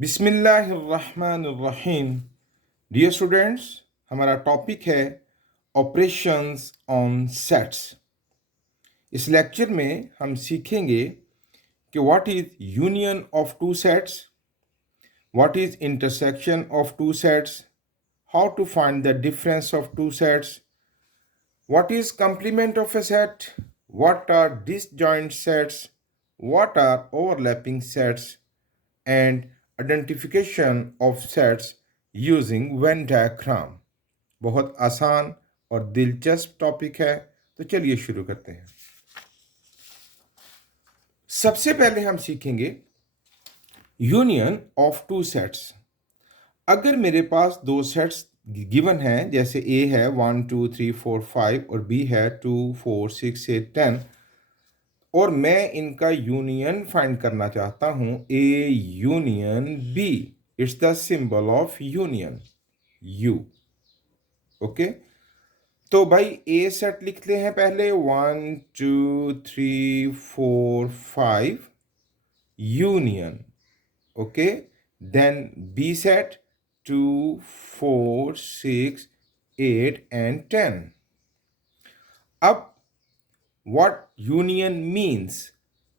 बिस्मिल्लाहिर्रहमानिर्रहीम। Dear students, हमारा topic है ऑपरेशंस ऑन सेट्स। इस लेक्चर में हम सीखेंगे कि what is union of two sets, what is intersection of two sets, how to find the difference of two sets, what is complement of a set, what are disjoint sets, what are overlapping sets, and identification of sets using Venn diagram। बहुत आसान और दिलचस्प topic है, तो चलिए शुरू करते हैं। सबसे पहले हम सीखेंगे यूनियन ऑफ टू सेट्स। अगर मेरे पास दो सेट्स गिवन हैं, जैसे ए है 1 2 3 4 5 और बी है 2 4 6 8 10, और मैं इनका यूनियन फाइंड करना चाहता हूं, A union B, it's the symbol of union U. Okay, तो भाई ए सेट लिखते हैं पहले 1 2 3 4 5 union. Okay, then B set 2 4 6 8 and 10। अब व्हाट यूनियन मीन्स,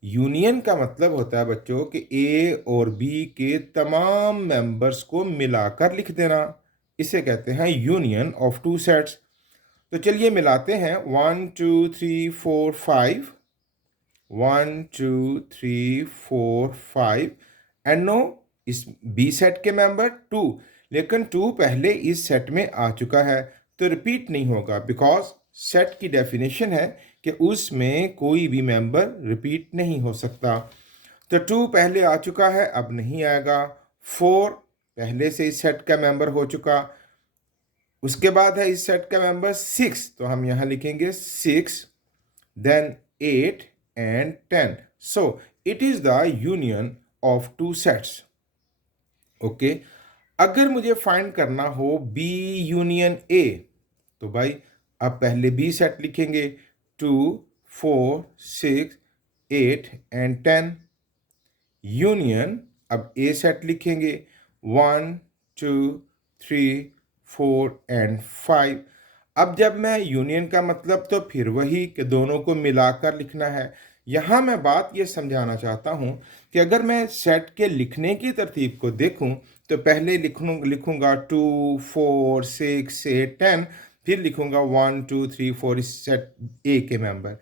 यूनियन का मतलब होता है बच्चों कि ए और बी के तमाम मेंबर्स को मिलाकर लिख देना, इसे कहते हैं यूनियन ऑफ टू सेट्स। तो चलिए मिलाते हैं 1 2 3 4 5, 1 2 3 4 5 एंड नो इस बी सेट के मेंबर 2, लेकिन 2 पहले इस सेट में आ चुका है तो रिपीट नहीं होगा, बिकॉज सेट की डेफिनेशन है कि उसमें कोई भी मेंबर रिपीट नहीं हो सकता। तो 2 पहले आ चुका है, अब नहीं आएगा। 4 पहले से इस सेट का मेंबर हो चुका, उसके बाद है इस सेट का मेंबर 6, तो हम यहाँ लिखेंगे 6, then 8 and 10। So it is the union of two sets. Okay, अगर मुझे फाइंड करना हो बी यूनियन ए, तो भाई अब पहले बी सेट लिखेंगे 2 4 6 8 and 10, यूनियन अब ए सेट लिखेंगे 1 2 3 4 and 5। अब जब मैं यूनियन का मतलब तो फिर वही कि दोनों को मिलाकर लिखना है। यहाँ मैं बात ये समझाना चाहता हूँ कि अगर मैं सेट के लिखने की तरतीब को देखूँ तो पहले लिखूँगा 2 4 6 8 10, फिर लिखूँगा 1 2 3 4 इस सेट ए के मेंबर।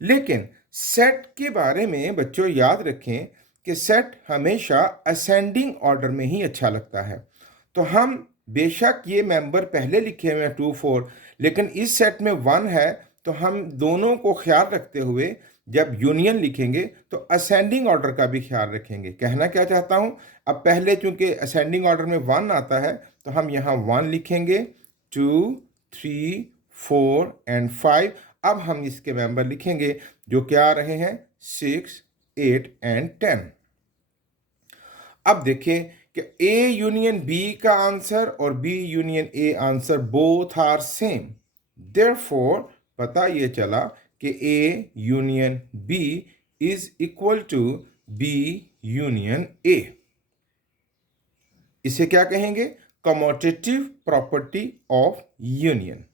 लेकिन सेट के बारे में बच्चों याद रखें कि सेट हमेशा असेंडिंग ऑर्डर में ही अच्छा लगता है। तो हम बेशक ये मेंबर पहले लिखे हुए हैं 2 4, लेकिन इस सेट में 1 है, तो हम दोनों को ख्याल रखते हुए जब यूनियन लिखेंगे तो असेंडिंग ऑर्डर का भी ख्याल रखेंगे। कहना क्या चाहता हूँ, अब पहले चूंकि असेंडिंग ऑर्डर में 1 आता है तो हम यहाँ 1 लिखेंगे, 2 3 4 and 5। अब हम इसके मेंबर लिखेंगे जो क्या आ रहे हैं 6 8 and 10। अब देखें कि ए यूनियन बी का आंसर और B union A answer both are same, therefore पता ये चला कि A union B is equal to B union A. इसे क्या कहेंगे, कमोटेटिव प्रॉपर्टी ऑफ यूनियन।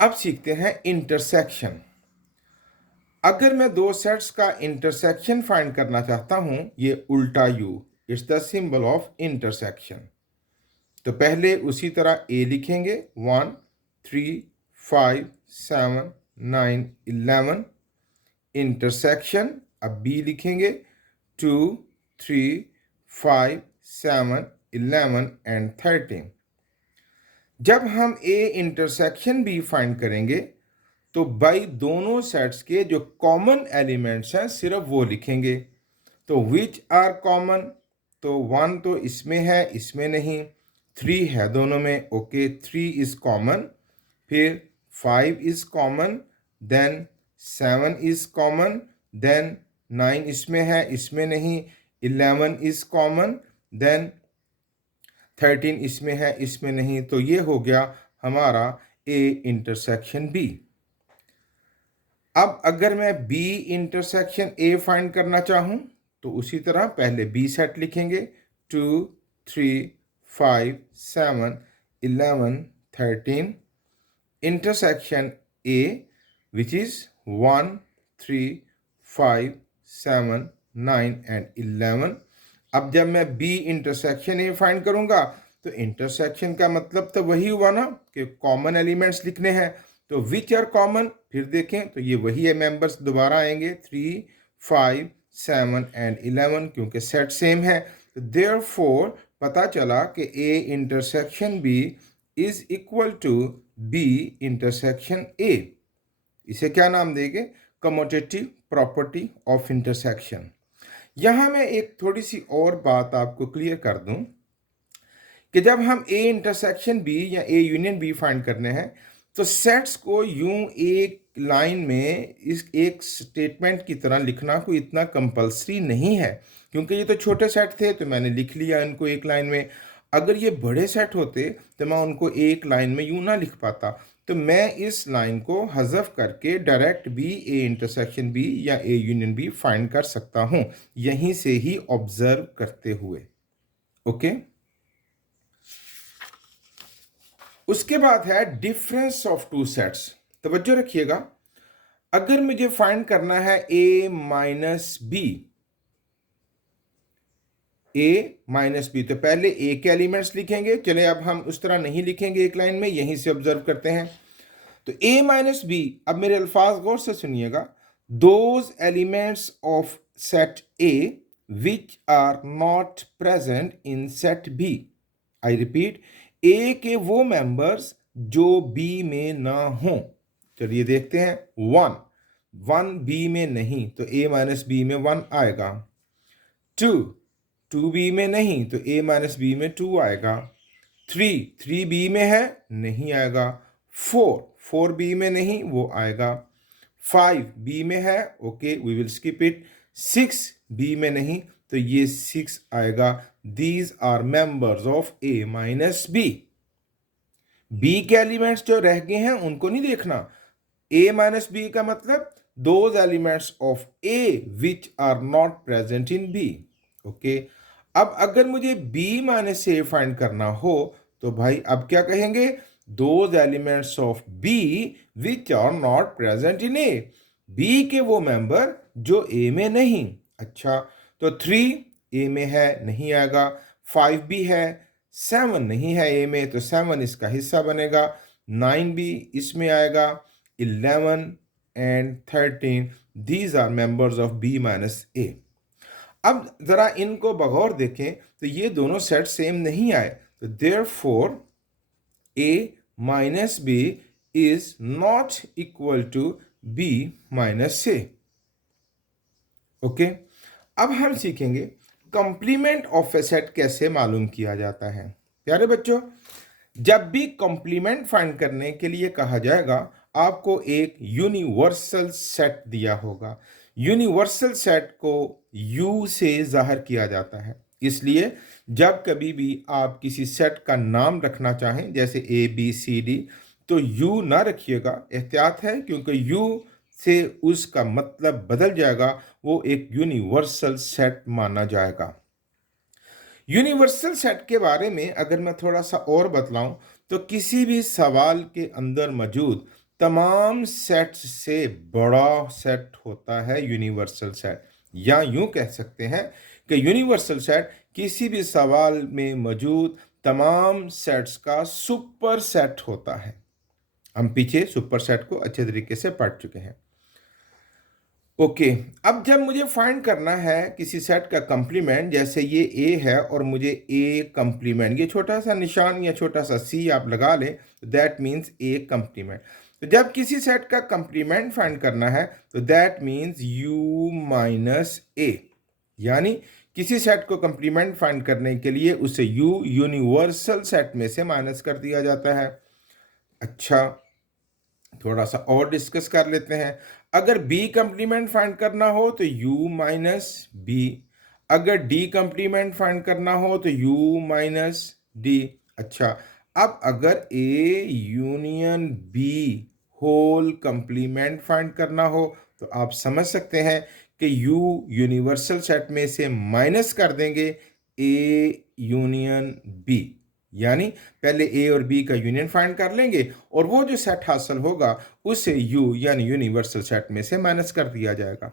अब सीखते हैं इंटरसेक्शन। अगर मैं दो सेट्स का इंटरसेक्शन फाइंड करना चाहता हूं, ये उल्टा you, it's the symbol of intersection. तो पहले उसी तरह ए लिखेंगे 1 3 5 7 9 11, इंटरसेक्शन अब बी लिखेंगे 2 3 5 7 11 and 13। जब हम ए इंटरसेक्शन बी फाइंड करेंगे तो भाई दोनों सेट्स के जो कॉमन एलिमेंट्स हैं सिर्फ वो लिखेंगे। तो विच आर कॉमन, तो 1 तो इसमें है, इसमें नहीं। 3 है दोनों में, ओके 3 इज कॉमन। फिर 5 is common, then 7 is common, then 9 इसमें है, इसमें नहीं। 11 इज कॉमन, देन 13 इसमें है, इसमें नहीं। तो ये हो गया हमारा ए इंटरसेक्शन बी। अब अगर मैं बी इंटरसेक्शन ए फाइंड करना चाहूं तो उसी तरह पहले बी सेट लिखेंगे 2 3 5 7 11 13 intersection A which is 1 3 5 7 9 and 11। अब जब मैं B इंटरसेक्शन A फाइंड करूंगा तो इंटरसेक्शन का मतलब तो वही हुआ ना कि कॉमन एलिमेंट्स लिखने हैं। तो विच आर कॉमन, फिर देखें तो ये वही है, मेंबर्स दोबारा आएंगे 3 5 7 एंड 11 क्योंकि सेट सेम है। तो देयरफॉर पता चला कि A intersection B is equal to B intersection A। इसे क्या नाम देंगे? Commutative property of intersection. यहां मैं एक थोड़ी सी और बात आपको क्लियर कर दूं कि जब हम A इंटरसेक्शन B या A यूनियन B फाइंड करने हैं तो सेट्स को यूं एक लाइन में इस एक स्टेटमेंट की तरह लिखना कोई इतना कंपल्सरी नहीं है, क्योंकि ये तो छोटे सेट थे तो मैंने लिख लिया इनको एक लाइन में। अगर ये बड़े सेट होते तो मैं उनको एक लाइन में यूं ना लिख पाता, तो मैं इस लाइन को हज़फ करके डायरेक्ट भी A इंटरसेक्शन B या A यूनियन B फाइंड कर सकता हूं, यहीं से ही ऑब्जर्व करते हुए। ओके, उसके बाद है डिफरेंस ऑफ टू सेट्स। तवज्जो रखिएगा, अगर मुझे फाइंड करना है A माइनस बी तो पहले A के एलिमेंट्स लिखेंगे। चले अब हम उस तरह नहीं लिखेंगे एक लाइन में, यहीं से ऑब्जर्व करते हैं। तो A माइनस बी, अब मेरे अल्फाज गौर से सुनिएगा, those elements of set A which are not present in set B। I repeat, A के वो मेंबर्स जो B में ना हों। चलिए देखते हैं, 1 B में नहीं तो A माइनस बी में 1 आएगा। 2 B में नहीं तो A माइनस बी में 2 आएगा। 3 B में है, नहीं आएगा। 4 B में नहीं, वो आएगा। 5 B में है, okay we will skip it. 6 B में नहीं तो ये 6 आएगा। These are members of A minus B. B के एलिमेंट्स जो रह गए हैं उनको नहीं देखना। A माइनस बी का मतलब those elements of A which are not present in B। Okay, अब अगर मुझे B माइनस A फाइंड करना हो तो भाई अब क्या कहेंगे? Those elements of B which are not present in A। B के वो मेंबर जो A में नहीं। अच्छा, तो 3 A में है, नहीं आएगा। 5 भी है, 7 नहीं है A में तो 7 इसका हिस्सा बनेगा। 9 भी इसमें आएगा। 11 and 13 these are members of B minus A। अब जरा इनको बगौर देखें तो ये दोनों सेट सेम नहीं आए, तो therefore A minus B is not equal to B minus A। Okay, अब हम सीखेंगे कंप्लीमेंट ऑफ ए सेट कैसे मालूम किया जाता है। प्यारे बच्चों, जब भी कंप्लीमेंट फाइंड करने के लिए कहा जाएगा आपको एक यूनिवर्सल सेट दिया होगा। यूनिवर्सल सेट को U से जाहिर किया जाता है, इसलिए जब कभी भी आप किसी सेट का नाम रखना चाहें जैसे ABCD तो U ना रखिएगा, एहतियात है, क्योंकि U से उसका मतलब बदल जाएगा, वो एक यूनिवर्सल सेट माना जाएगा। यूनिवर्सल सेट के बारे में अगर मैं थोड़ा सा और बतलाऊं तो किसी भी सवाल के अंदर मौजूद तमाम सेट्स से बड़ा सेट होता है यूनिवर्सल सेट, या यूं कह सकते हैं कि यूनिवर्सल सेट किसी भी सवाल में मौजूद तमाम सेट्स का सुपर सेट होता है। हम पीछे सुपर सेट को अच्छे तरीके से पढ़ चुके हैं। ओके, अब जब मुझे फाइंड करना है किसी सेट का कंप्लीमेंट, जैसे ये A है और मुझे A कंप्लीमेंट, ये छोटा सा निशान या छोटा सा C आप लगा लें, दैट मीन्स A कंप्लीमेंट। तो जब किसी सेट का कंप्लीमेंट फाइंड करना है तो that means U minus A, यानी किसी सेट को कंप्लीमेंट फाइंड करने के लिए उसे U यूनिवर्सल सेट में से माइनस कर दिया जाता है। अच्छा, थोड़ा सा और डिस्कस कर लेते हैं। अगर B कंप्लीमेंट फाइंड करना हो तो U माइनस B, अगर D कंप्लीमेंट फाइंड करना हो तो U माइनस D। अच्छा, अब अगर A union B whole complement find करना हो तो आप समझ सकते हैं कि यू यूनिवर्सल सेट में से माइनस कर देंगे ए यूनियन बी, यानी पहले ए और बी का यूनियन फाइंड कर लेंगे और वो जो सेट हासिल होगा उसे यू यानी यूनिवर्सल सेट में से माइनस कर दिया जाएगा।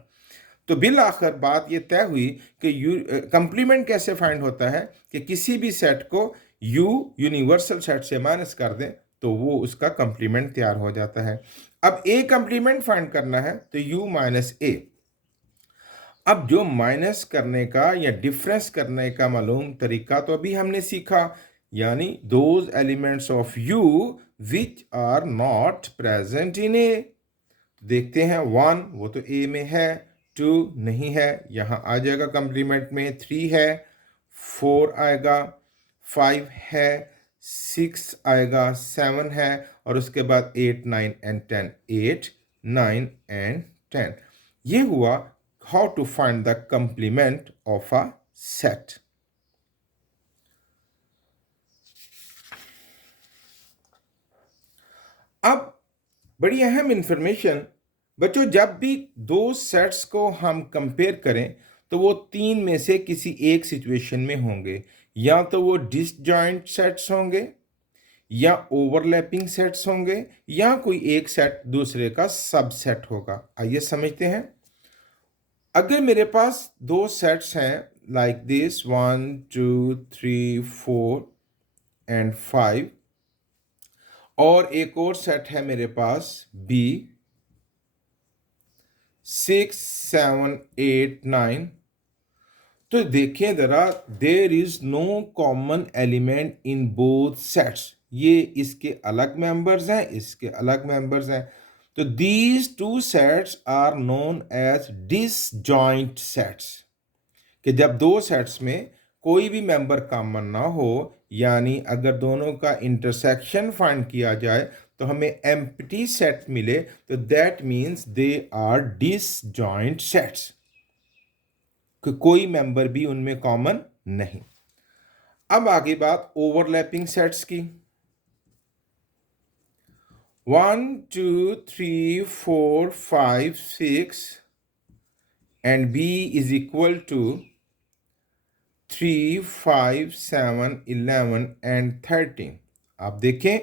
तो बिल आखिर बात ये तय हुई कि यू कंप्लीमेंट कैसे फाइंड होता है कि किसी भी सेट को यू यूनिवर्सल सेट से माइनस कर दें तो वो उसका कंप्लीमेंट तैयार हो जाता है। अब ए कंप्लीमेंट फाइंड करना है तो यू माइनस ए। अब जो माइनस करने का या डिफरेंस करने का मालूम तरीका तो अभी हमने सीखा, यानी those elements of U which are not present in A. देखते हैं 1 वो तो ए में है, 2 नहीं है, यहाँ आ जाएगा कंप्लीमेंट में, 3 है, 4 आएगा, 5 है, 6 आएगा, 7 है और उसके बाद 8, 9 एंड 10, 8, 9 एंड 10। ये हुआ how to find the complement of a set. अब बड़ी अहम इंफॉर्मेशन बच्चों, जब भी दो सेट्स को हम कंपेयर करें तो वो तीन में से किसी एक सिचुएशन में होंगे, या तो वो डिसजॉइंट सेट्स होंगे या ओवरलैपिंग सेट्स होंगे या कोई एक सेट दूसरे का सबसेट होगा। आइए समझते हैं। अगर मेरे पास दो सेट्स हैं लाइक दिस 1 2 3 4 एंड 5 और एक और सेट है मेरे पास B 6 7 8 9, तो देखिए जरा, there is no common element in both sets. ये इसके अलग मेंबर्स हैं, इसके अलग मेंबर्स हैं, तो these two sets are known as disjoint sets. कि जब दो सेट्स में कोई भी मेंबर कॉमन ना हो, यानी अगर दोनों का इंटरसेक्शन फाइंड किया जाए तो हमें एम्प्टी सेट मिले, तो that means they are disjoint sets, कि कोई मेंबर भी उनमें कॉमन नहीं। अब आगे बात ओवरलैपिंग सेट्स की। 1 2 3 4 5 6 and B is equal to 3 5 7 11 and 13। आप देखें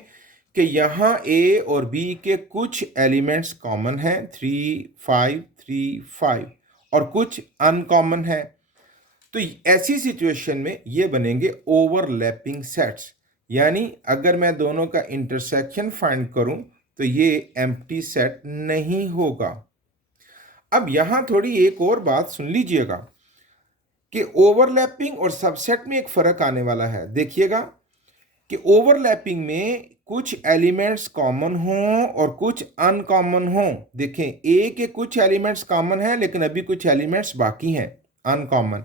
कि यहाँ A और B के कुछ एलिमेंट्स कॉमन हैं, 3 5 3 5, और कुछ अनकॉमन है। तो ऐसी सिचुएशन में ये बनेंगे ओवरलैपिंग सेट्स, यानी अगर मैं दोनों का इंटरसेक्शन फाइंड करूं तो ये एम्प्टी सेट नहीं होगा। अब यहां थोड़ी एक और बात सुन लीजिएगा कि ओवरलैपिंग और सबसेट में एक फर्क आने वाला है। देखिएगा कि ओवरलैपिंग में कुछ एलिमेंट्स कॉमन हों और कुछ अनकॉमन हों। देखें, ए के कुछ एलिमेंट्स कॉमन हैं लेकिन अभी कुछ एलिमेंट्स बाकी हैं अनकॉमन।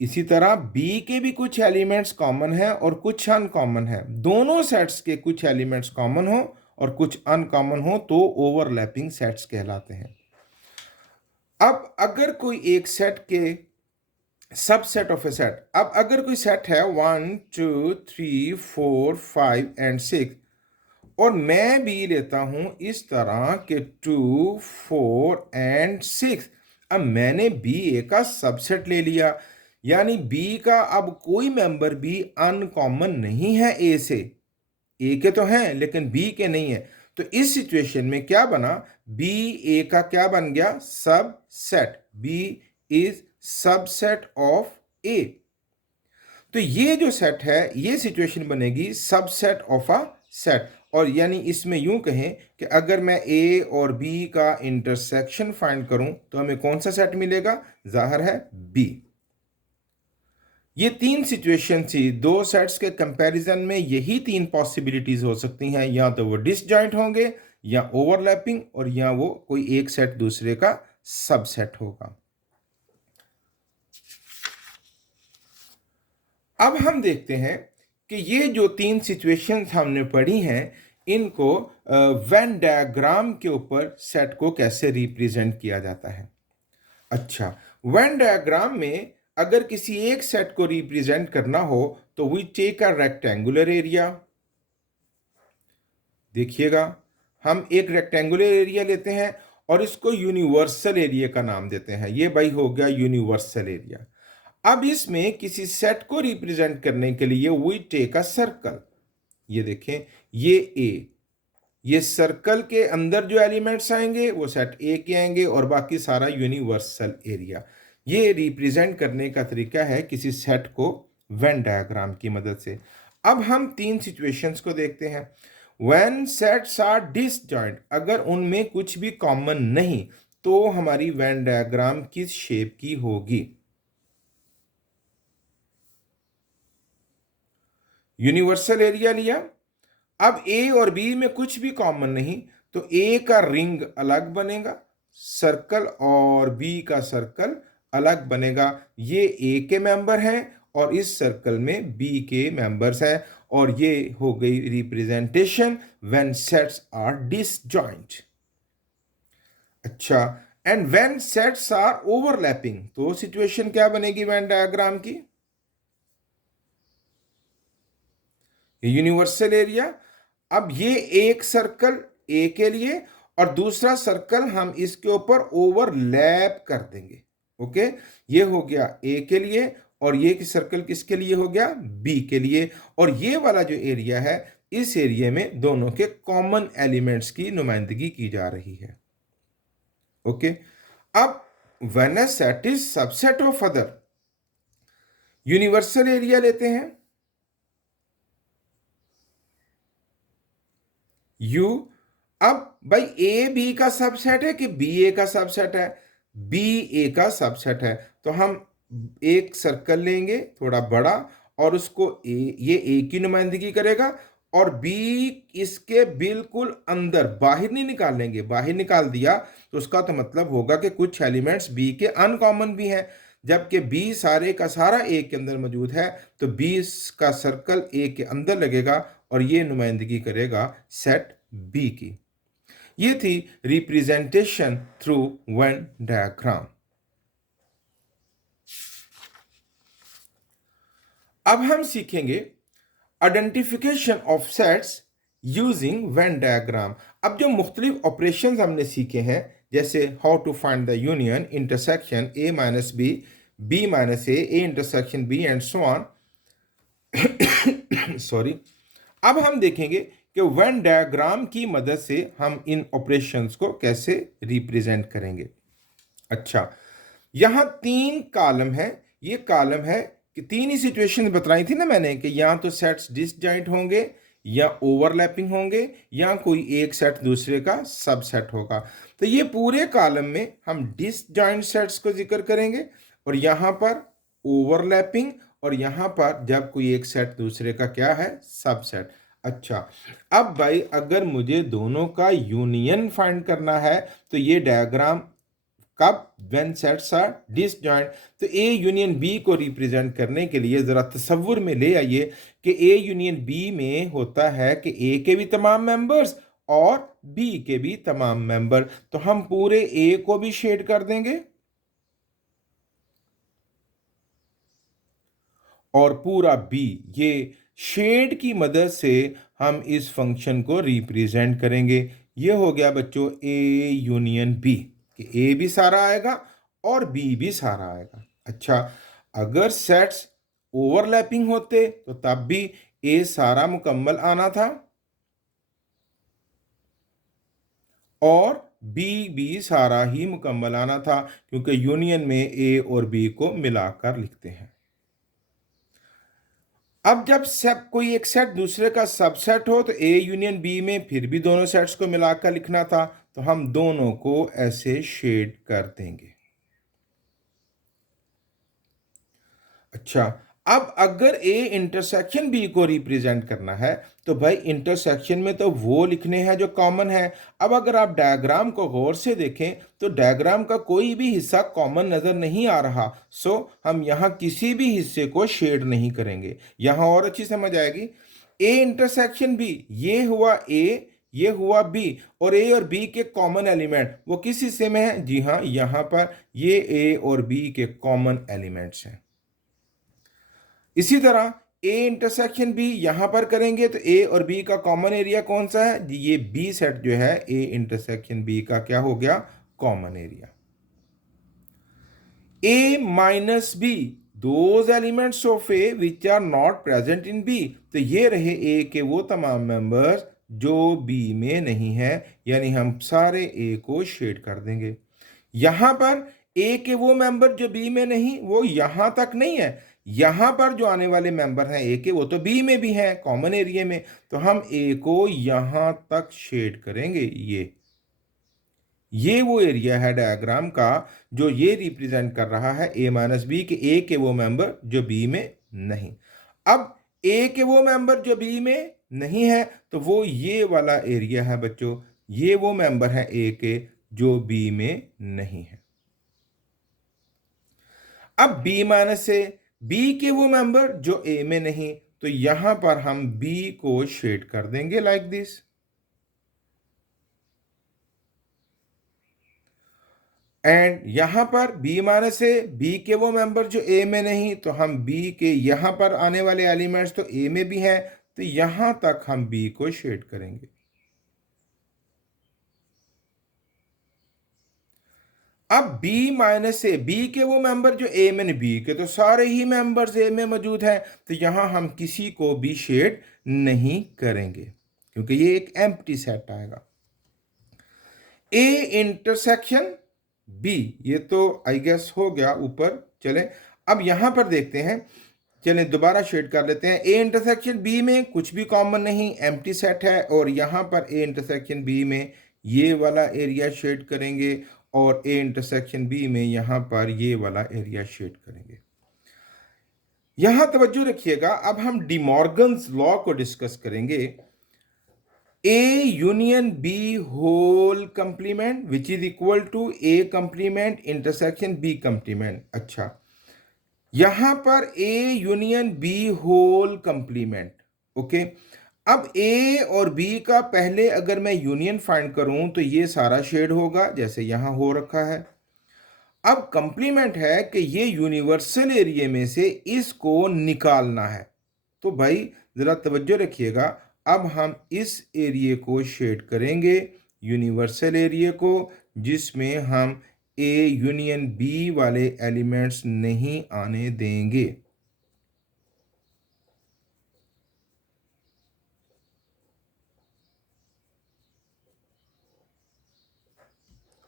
इसी तरह बी के भी कुछ एलिमेंट्स कॉमन हैं और कुछ अनकॉमन हैं। दोनों सेट्स के कुछ एलिमेंट्स कॉमन हो और कुछ अनकॉमन हो तो ओवरलैपिंग सेट्स कहलाते हैं। अब अगर कोई एक सेट के सबसेट ऑफ ए सेट, अब अगर कोई सेट है 1 2 3 4 5 एंड 6 और मैं भी लेता हूं इस तरह के 2 4 एंड 6, अब मैंने बी ए का सबसेट ले लिया, यानी बी का अब कोई मेंबर भी अनकॉमन नहीं है ए से। ए के तो हैं लेकिन बी के नहीं है, तो इस सिचुएशन में क्या बना, बी ए का क्या बन गया, subset. B is subset of A. तो ये जो सेट है, ये सिचुएशन बनेगी सबसेट ऑफ अ सेट, और यानी इसमें यूं कहें कि अगर मैं ए और बी का इंटरसेक्शन फाइंड करूं तो हमें कौन सा सेट मिलेगा, जाहिर है बी। ये तीन सिचुएशन थी, दो सेट्स के कंपैरिजन में यही तीन पॉसिबिलिटीज हो सकती हैं, या तो वो डिसजॉइंट होंगे या ओवरलैपिंग, और या वो कोई एक सेट दूसरे का सबसेट होगा। अब हम देखते हैं कि ये जो तीन सिचुएशंस हमने पढ़ी हैं इनको वेन डायग्राम के ऊपर सेट को कैसे रिप्रेजेंट किया जाता है। अच्छा, वेन डायग्राम में अगर किसी एक सेट को रिप्रेजेंट करना हो तो we take a rectangular area. देखिएगा, हम एक रेक्टेंगुलर एरिया लेते हैं और इसको यूनिवर्सल एरिया का नाम देते हैं। ये भाई हो गया यूनिवर्सल एरिया। अब इसमें किसी सेट को रिप्रेजेंट करने के लिए वी टेक अ सर्कल। ये देखें, ये ए, ये सर्कल के अंदर जो एलिमेंट्स आएंगे वो सेट ए के आएंगे और बाकी सारा यूनिवर्सल एरिया। ये रिप्रेजेंट करने का तरीका है किसी सेट को वेन डायग्राम की मदद से। अब हम तीन सिचुएशंस को देखते हैं। व्हेन सेट्स आर डिसजॉइंट, अगर उनमें कुछ भी कॉमन नहीं तो हमारी वेन डायग्राम किस शेप की होगी? यूनिवर्सल एरिया लिया, अब ए और बी में कुछ भी कॉमन नहीं तो ए का रिंग अलग बनेगा, सर्कल और बी का सर्कल अलग बनेगा। ये ए के मेंबर हैं और इस सर्कल में बी के मेंबर्स हैं, और ये हो गई representation when sets are disjoint. अच्छा, and when sets are overlapping, तो सिचुएशन क्या बनेगी वेन डायग्राम की? Universal area. अब ये एक सर्कल ए के लिए और दूसरा सर्कल हम इसके ऊपर ओवरलैप कर देंगे। ओके, ये हो गया ए के लिए और ये सर्कल किसके लिए हो गया? बी के लिए। और ये वाला जो एरिया है, इस एरिया में दोनों के कॉमन एलिमेंट्स की नुमाइंदगी की जा रही है। ओके, अब when a set is subset of other, universal area लेते हैं यू। अब भाई ए बी का सबसेट है कि बी ए का सबसेट है? बी ए का सबसेट है, तो हम एक सर्कल लेंगे थोड़ा बड़ा और उसको ये ए की नुमाइंदगी करेगा और बी इसके बिल्कुल अंदर, बाहर नहीं निकालेंगे। बाहर निकाल दिया तो उसका तो मतलब होगा कि कुछ एलिमेंट्स बी के अनकॉमन भी हैं, जबकि बी सारे का सारा ए के अंदर मौजूद है, तो बी का सर्कल ए के अंदर लगेगा और ये नुमाइंदगी करेगा सेट बी की। ये थी रिप्रेजेंटेशन थ्रू वेन डायग्राम। अब हम सीखेंगे identification of sets using Venn diagram. अब जो मुख्तलिफ ऑपरेशंस हमने सीखे हैं, जैसे how to find the union, intersection A minus B minus A intersection B and so on. Sorry, अब हम देखेंगे कि वेन डायग्राम की मदद से हम इन ऑपरेशंस को कैसे रिप्रेजेंट करेंगे। अच्छा, यहां तीन कॉलम है। ये कॉलम है कि तीन ही सिचुएशन बताई थी ना मैंने, कि या तो सेट्स डिसजॉइंट होंगे, या ओवरलैपिंग होंगे, या कोई एक सेट दूसरे का सबसेट होगा। तो ये पूरे कॉलम में हम डिसजॉइंट सेट्स को जिक्र करेंगे, और यहां पर ओवरलैपिंग, और यहां पर जब कोई एक सेट दूसरे का क्या है? सबसेट। अच्छा, अब भाई अगर मुझे दोनों का यूनियन फाइंड करना है तो ये डायग्राम कब? When sets are disjoint. तो ए यूनियन बी को रिप्रेजेंट करने के लिए जरा तसव्वुर में ले आइए कि ए यूनियन बी में होता है कि ए के भी तमाम मेंबर्स और बी के भी तमाम मेंबर। तो हम पूरे ए को भी शेड कर देंगे और पूरा बी, ये शेड की मदद से हम इस फंक्शन को रिप्रेजेंट करेंगे। ये हो गया बच्चों ए यूनियन बी, कि ए भी सारा आएगा और बी भी सारा आएगा। अच्छा, अगर सेट्स ओवरलैपिंग होते तो तब भी ए सारा मुकम्मल आना था और बी भी सारा ही मुकम्मल आना था, क्योंकि यूनियन में ए और बी को मिलाकर लिखते हैं। अब जब सब कोई एक सेट दूसरे का सबसेट हो तो ए यूनियन बी में फिर भी दोनों सेट्स को मिलाकर लिखना था, तो हम दोनों को ऐसे शेड कर देंगे। अच्छा, अब अगर ए इंटरसेक्शन बी को रिप्रेजेंट करना है तो भाई इंटरसेक्शन में तो वो लिखने हैं जो कॉमन है। अब अगर आप डायग्राम को गौर से देखें तो डायग्राम का कोई भी हिस्सा कॉमन नजर नहीं आ रहा, सो हम यहाँ किसी भी हिस्से को शेड नहीं करेंगे। यहाँ और अच्छी समझ आएगी। ए इंटरसेक्शन बी, ये हुआ ए, ये हुआ बी, और ए और बी के कॉमन एलिमेंट वो किस हिस्से में है? जी हाँ, यहाँ पर ये ए और बी के कॉमन एलिमेंट्स हैं। इसी तरह ए इंटरसेक्शन बी यहां पर करेंगे तो ए और बी का कॉमन एरिया कौन सा है? ये बी सेट जो है ए इंटरसेक्शन बी का क्या हो गया? common area. A minus B, those elements of A which are not present in B. तो ये रहे A के वो तमाम मेंबर्स जो B में नहीं है, यानी हम सारे A को शेड कर देंगे। यहां पर A के वो मेंबर जो B में नहीं, वो यहां तक नहीं है। यहां पर जो आने वाले मेंबर हैं A के, वो तो B में भी हैं कॉमन एरिया में, तो हम A को यहां तक शेड करेंगे। ये वो एरिया है डायग्राम का जो ये रिप्रेजेंट कर रहा है A माइनस बी के A के वो मेंबर जो B में नहीं। अब A के वो मेंबर जो B में नहीं है, तो वो ये वाला एरिया है बच्चों, ये वो मेंबर है A के जो B में नहीं है। अब B माइनस से B के वो मेंबर जो A में नहीं, तो यहां पर हम B को शेड कर देंगे लाइक दिस। एंड यहां पर B माइनस से B के वो मेंबर जो A में नहीं, तो हम B के यहां पर आने वाले एलिमेंट्स तो A में भी हैं, तो यहां तक हम B को शेड करेंगे। अब B माइनस से B के वो मेंबर जो A में नहीं, B के तो सारे ही मेंबर्स A में मौजूद हैं, तो यहां हम किसी को भी शेड नहीं करेंगे क्योंकि ये एक एम्प्टी सेट आएगा। A इंटरसेक्शन B, ये तो आई गेस हो गया ऊपर। चले अब यहां पर देखते हैं, चले दोबारा शेड कर लेते हैं। A इंटरसेक्शन B में कुछ भी कॉमन नहीं, एम्प्टी सेट है, और यहां पर A इंटरसेक्शन B में ये वाला एरिया शेड करेंगे, और A इंटरसेक्शन B में यहां पर ये वाला एरिया शेड करेंगे। यहां तवज्जो रखिएगा, अब हम डिमॉर्गन्स लॉ को डिस्कस करेंगे। A union B whole complement which is equal to A complement intersection B complement। अच्छा, यहां पर A union B whole complement, okay. अब A और B का पहले अगर मैं यूनियन फाइंड करूं तो ये सारा शेड होगा जैसे यहां हो रखा है। अब कंप्लीमेंट है कि ये यूनिवर्सल एरिया में से इसको निकालना है, तो भाई जरा तवज्जो रखिएगा। अब हम इस एरिया को शेड करेंगे, यूनिवर्सल एरिया को, जिसमें हम A यूनियन B वाले एलिमेंट्स नहीं आने देंगे।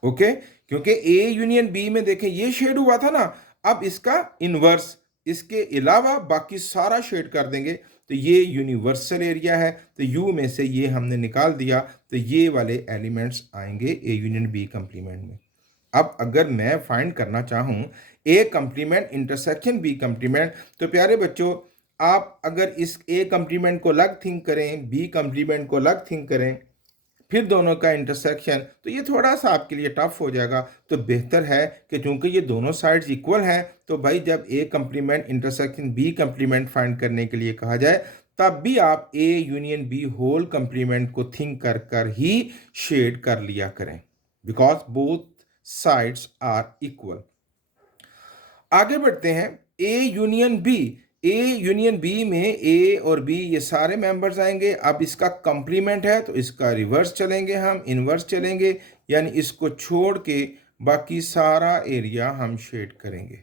ओके, क्योंकि A यूनियन B में देखें ये शेड हुआ था ना, अब इसका इनवर्स, इसके अलावा बाकी सारा शेड कर देंगे, तो ये यूनिवर्सल एरिया है, तो U में से ये हमने निकाल दिया, तो ये वाले एलिमेंट्स आएंगे A यूनियन B कंप्लीमेंट में। अब अगर मैं फाइंड करना चाहूं A complement intersection B complement, तो प्यारे बच्चों आप अगर इस A कंप्लीमेंट को अलग थिंक करें, B कंप्लीमेंट को अलग थिंक करें, फिर दोनों का इंटरसेक्शन, तो ये थोड़ा सा आपके लिए टफ हो जाएगा। तो बेहतर है कि चूंकि ये दोनों साइड्स इक्वल हैं, तो भाई जब A complement intersection B complement find करने के लिए कहा जाए, तब भी आप A union B whole complement को थिंक कर कर ही शेड कर लिया करें, because both sides are equal. आगे बढ़ते हैं। A union B, A union B में ए और बी ये सारे मेंबर्स आएंगे। अब इसका कंप्लीमेंट है तो इसका रिवर्स चलेंगे, हम इनवर्स चलेंगे, यानी इसको छोड़ के बाकी सारा एरिया हम शेड करेंगे।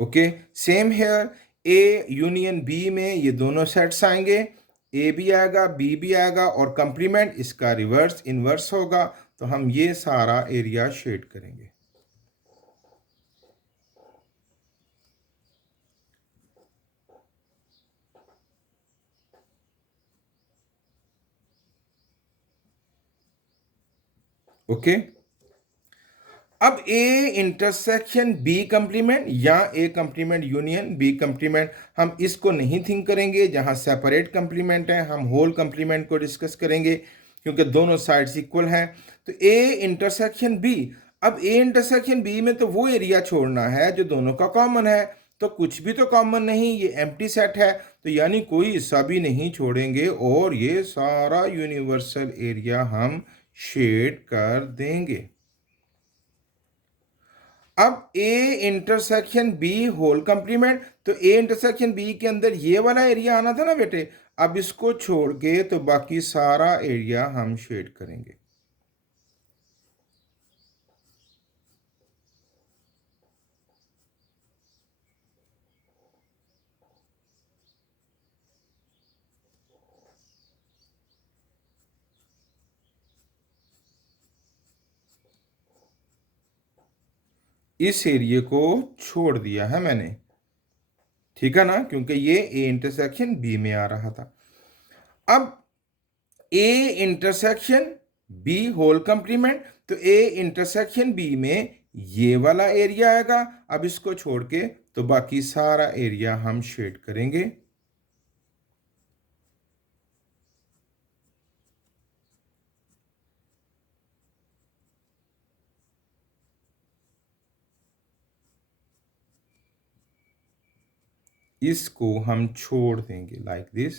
Okay, same here. A union B में ये दोनों सेट्स आएंगे, ए भी आएगा बी भी आएगा, और कंप्लीमेंट इसका रिवर्स इनवर्स होगा, तो हम ये सारा एरिया शेड करेंगे। ओके, अब ए इंटरसेक्शन बी कंप्लीमेंट या ए कंप्लीमेंट यूनियन बी कंप्लीमेंट, हम इसको नहीं थिंक करेंगे। जहां सेपरेट कंप्लीमेंट है हम होल कंप्लीमेंट को डिस्कस करेंगे, क्योंकि दोनों साइड्स इक्वल हैं। तो ए इंटरसेक्शन बी, अब ए इंटरसेक्शन बी में तो वो एरिया छोड़ना है जो दोनों का कॉमन है, तो कुछ भी तो कॉमन नहीं, ये एम्प्टी सेट है, तो यानी कोई हिस्सा भी नहीं छोड़ेंगे, और ये सारा यूनिवर्सल एरिया हम शेड कर देंगे। अब A intersection B whole complement, तो ए इंटरसेक्शन बी के अंदर ये वाला एरिया आना था ना बेटे, अब इसको छोड़ के तो बाकी सारा एरिया हम शेड करेंगे। इस एरिया को छोड़ दिया है मैंने, ठीक है ना, क्योंकि ये ए इंटरसेक्शन बी में आ रहा था। अब A intersection B whole complement, तो ए इंटरसेक्शन बी में ये वाला एरिया आएगा। अब इसको छोड़ के तो बाकी सारा एरिया हम शेड करेंगे। इसको हम छोड़ देंगे लाइक दिस।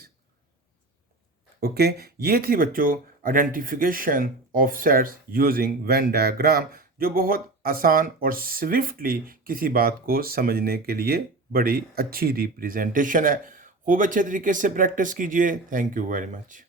ओके, ये थी बच्चों identification of sets using Venn diagram, जो बहुत आसान और स्विफ्टली किसी बात को समझने के लिए बड़ी अच्छी रिप्रेजेंटेशन है। खूब अच्छे तरीके से प्रैक्टिस कीजिए। Thank you very much.